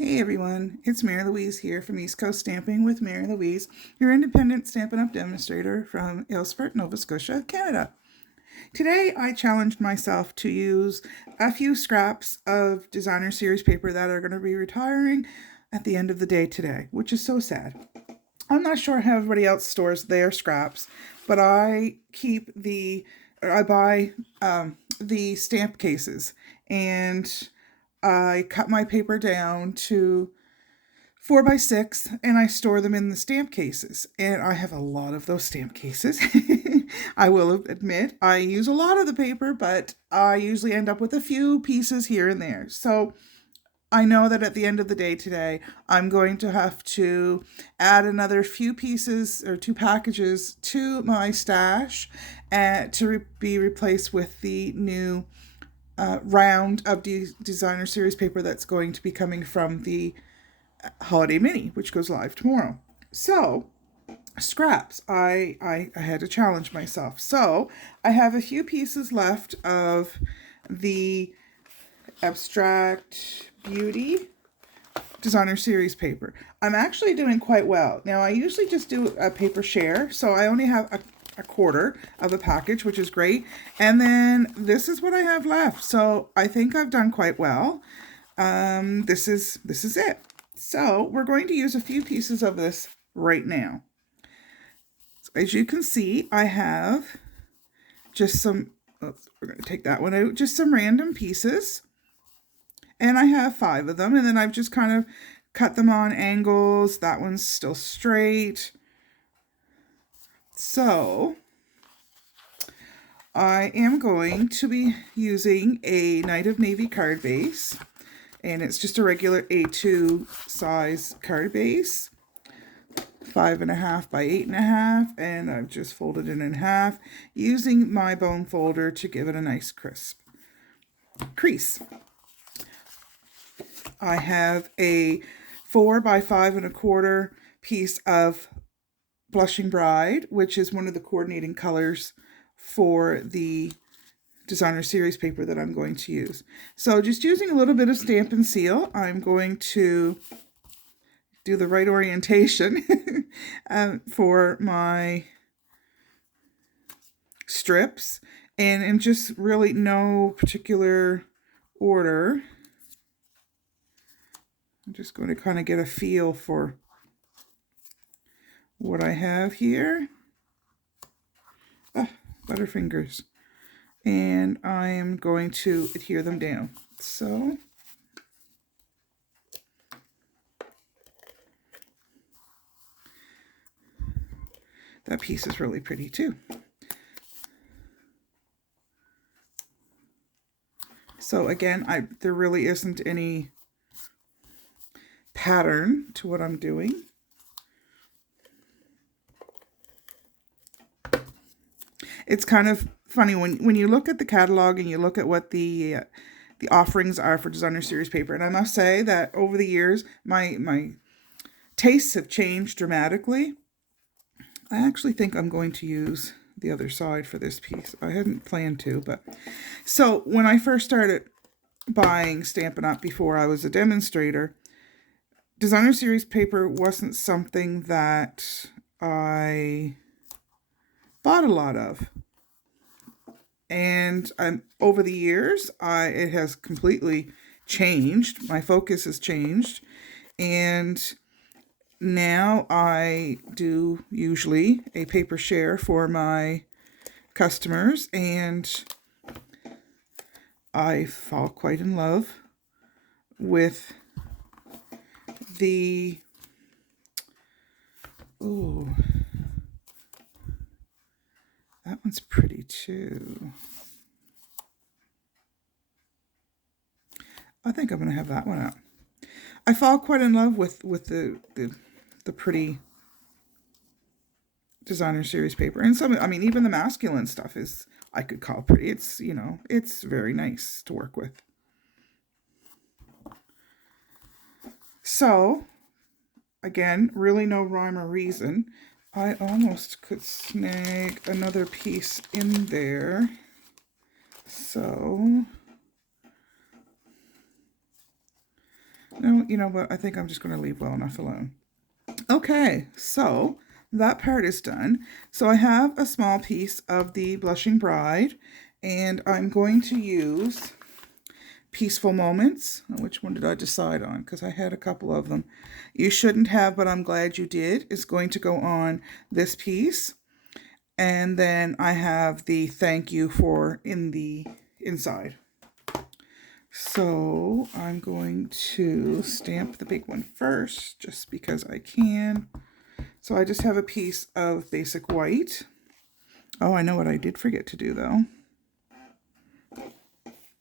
Hey everyone, it's Mary Louise here from East Coast Stamping with Mary Louise, your independent Stampin' Up! Demonstrator from Aylesford, Nova Scotia, Canada. Today I challenged myself to use a few scraps of designer series paper that are going to be retiring at the end of the day today, which is so sad. I'm not sure how everybody else stores their scraps, but I buy the stamp cases, and I cut my paper down to 4 by 6 and I store them in the stamp cases. And I have a lot of those stamp cases. I will admit I use a lot of the paper, but I usually end up with a few pieces here and there. So I know that at the end of the day today, I'm going to have to add another few pieces or 2 packages to my stash to be replaced with the new round of designer series paper that's going to be coming from the Holiday Mini, which goes live tomorrow. So, scraps. I had to challenge myself. So, I have a few pieces left of the Abstract Beauty designer series paper. I'm actually doing quite well. Now, I usually just do a paper share, so I only have a quarter of a package, which is great. And then this is what I have left. So I think I've done quite well. This is it. So we're going to use a few pieces of this right now. So as you can see, I have just some, we're going to take that one out, just some random pieces. And I have 5 of them, and then I've just kind of cut them on angles. That one's still straight. So I am going to be using a Night of Navy card base, and it's just a regular A2 size card base, 5.5 by 8.5, and I've just folded it in half using my bone folder to give it a nice crisp crease. I have a 4 by 5.25 piece of Blushing Bride, which is one of the coordinating colors for the designer series paper that I'm going to use. So just using a little bit of Stampin' Seal, I'm going to do the right orientation for my strips, and in just really no particular order. I'm just going to kind of get a feel for what I have here. Butterfingers. And I am going to adhere them down. So that piece is really pretty too. So again, there really isn't any pattern to what I'm doing. It's kind of funny when you look at the catalog and you look at what the offerings are for designer series paper, and I must say that over the years my tastes have changed dramatically. I actually think I'm going to use the other side for this piece. I hadn't planned to, but so when I first started buying Stampin' Up! Before I was a demonstrator, designer series paper wasn't something that I bought a lot of. And over the years, it has completely changed. My focus has changed. And now I do usually a paper share for my customers, and I fall quite in love with the, oh, that one's pretty too. I think I'm going to have that one out. I fall quite in love with the pretty designer series paper. And some, I mean, even the masculine stuff is, I could call pretty. It's, you know, it's very nice to work with. So, again, really no rhyme or reason. I almost could snag another piece in there. So No, you know what? I think I'm just going to leave well enough alone. Okay, so that part is done. So I have a small piece of the Blushing Bride, and I'm going to use Peaceful Moments. Which one did I decide on? Because I had a couple of them. You shouldn't have, but I'm glad you did. Is going to go on this piece. And then I have the Thank You for in the inside. So I'm going to stamp the big one first, just because I can. So I just have a piece of basic white. Oh, I know what I did forget to do, though.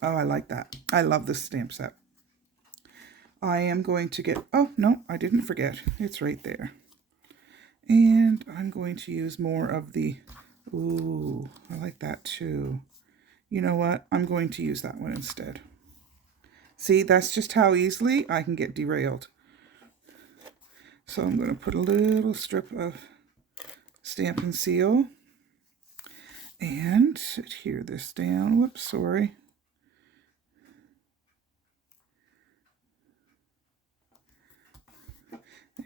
Oh, I like that. I love this stamp set. I am going to get... Oh, no, I didn't forget. It's right there. And I'm going to use more of the... Ooh, I like that, too. You know what? I'm going to use that one instead. See, that's just how easily I can get derailed. So I'm going to put a little strip of Stampin' Seal and adhere this down. Whoops, sorry.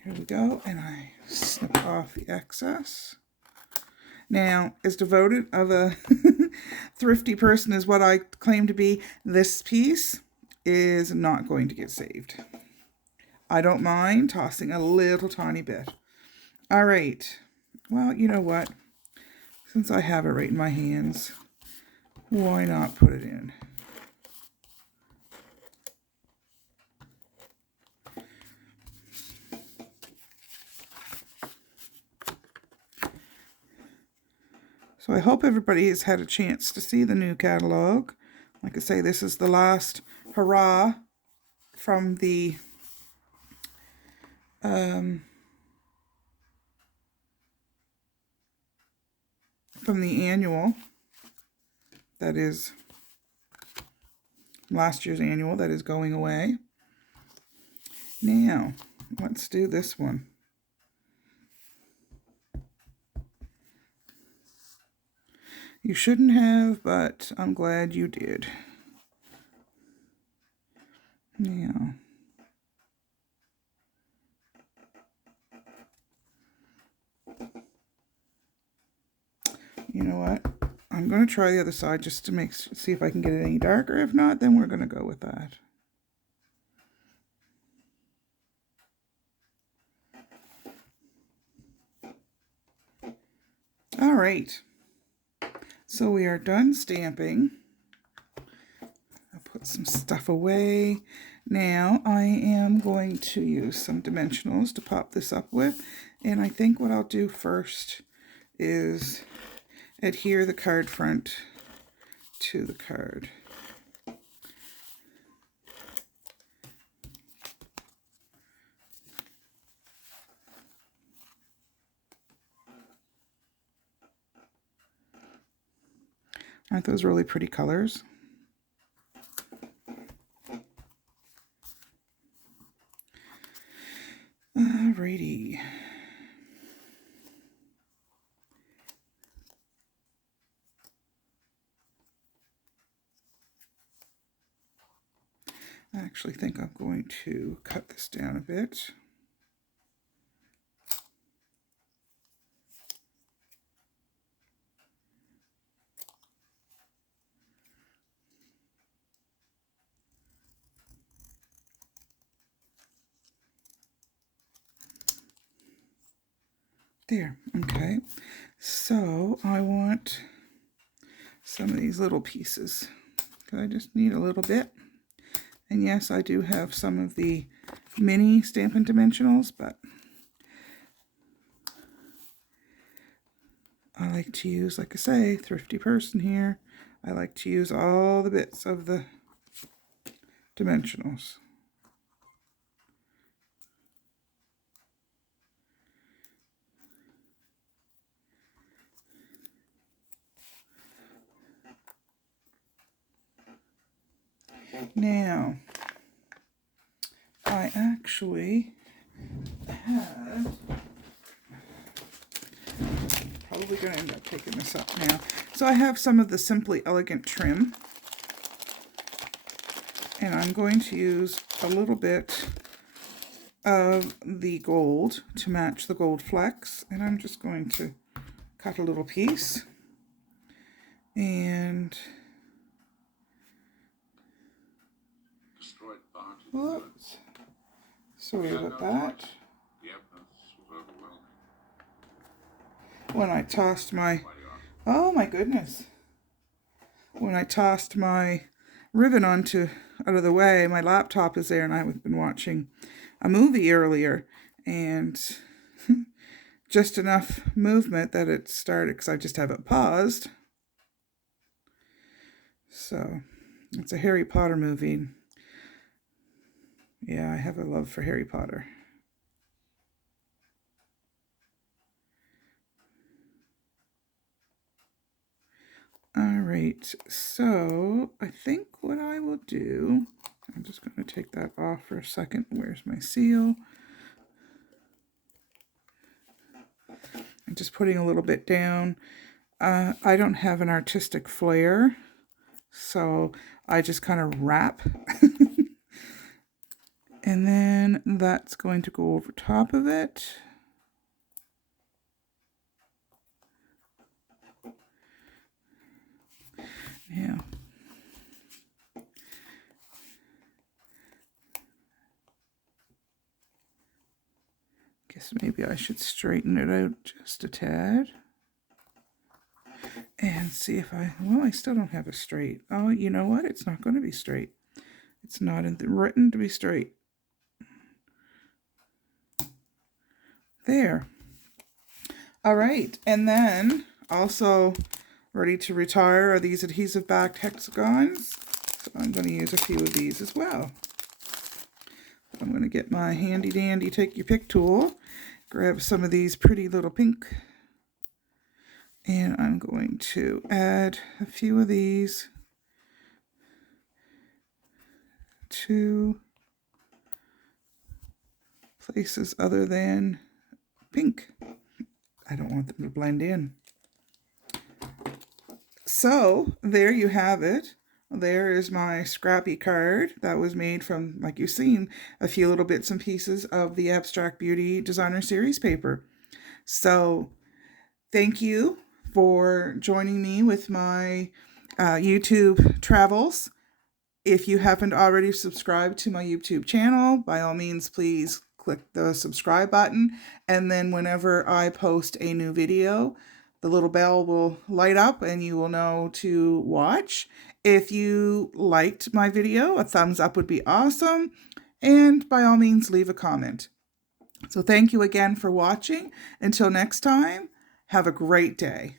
There we go, and I snip off the excess. Now, as devoted of a thrifty person as what I claim to be, this piece is not going to get saved. I don't mind tossing a little tiny bit. All right. Well, you know what? Since I have it right in my hands, why not put it in? So I hope everybody has had a chance to see the new catalog. Like I say, this is the last hurrah from the annual. That is last year's annual that is going away. Now, let's do this one. You shouldn't have, but I'm glad you did. Now, you know what? I'm going to try the other side just to see if I can get it any darker. If not, then we're going to go with that. All right. So we are done stamping. I'll put some stuff away. Now I am going to use some dimensionals to pop this up with. And I think what I'll do first is adhere the card front to the card. Aren't those really pretty colors? Alrighty. I actually think I'm going to cut this down a bit. There, okay. So I want some of these little pieces. I just need a little bit. And yes, I do have some of the mini Stampin' Dimensionals, but I like to use, like I say, thrifty person here. I like to use all the bits of the dimensionals. Now, I actually have, probably going to end up taking this up now. So I have some of the Simply Elegant trim. And I'm going to use a little bit of the gold to match the gold flecks. And I'm just going to cut a little piece. And whoops. Sorry about that. When I tossed my, oh my goodness. When I tossed my ribbon out of the way, my laptop is there, and I've been watching a movie earlier, and just enough movement that it started, because I just have it paused. So it's a Harry Potter movie. Yeah, I have a love for Harry Potter. Alright, so I think what I will do, I'm just going to take that off for a second. Where's my seal? I'm just putting a little bit down. I don't have an artistic flair, so I just kind of wrap. And then that's going to go over top of it. Yeah. Guess maybe I should straighten it out just a tad. And see if well, I still don't have a straight. Oh, you know what? It's not going to be straight. It's not written to be straight. There. All right. And then also ready to retire are these adhesive backed hexagons. So I'm going to use a few of these as well. I'm going to get my handy dandy take your pick tool, grab some of these pretty little pink, and I'm going to add a few of these to places other than pink. I don't want them to blend in. So there you have it. There is my Scrappy card that was made from, like you've seen, a few little bits and pieces of the Abstract Beauty Designer Series paper. So thank you for joining me with my YouTube travels. If you haven't already subscribed to my YouTube channel, by all means, please click the subscribe button. And then whenever I post a new video, the little bell will light up and you will know to watch. If you liked my video, a thumbs up would be awesome. And by all means, leave a comment. So thank you again for watching. Until next time, have a great day.